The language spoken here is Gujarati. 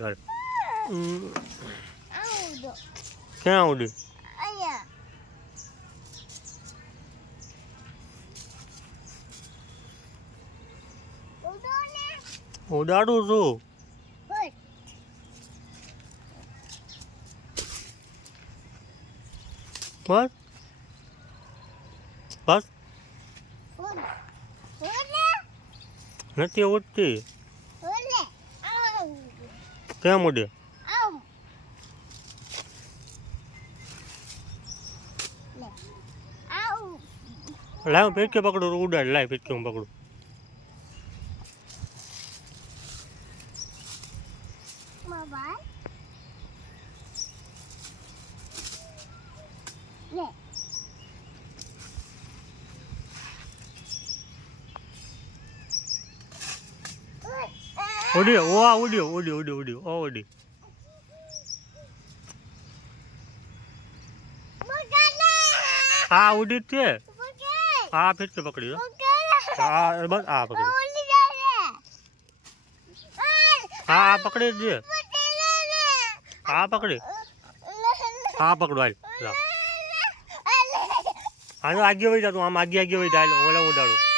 હાલ હમ, ક્યાં અહીંયા ઉડાડું છું. બસ. બસ. નથી ઉડતી. આવું કેમ ઉડે આવું લે આવું લાવ ફેંકે પકડું ઉડાડ લાવ ફેંકે હું પકડું મોબાઈલ લે ઉડી ઓ આ ઉડ્યો ઉડ્યો ઉડ્યો ઉડ્યો ઓ ઉડી હા ઉડી છે. હા ફેંકે કે દો હા બસ આ પકડી હા પકડી છે. આ પકડી હા પકડો હાલ લાવ. આ તો આગે વહી જા તું, આમ આગે આગે વહી જા ઓલા ઉડાડું.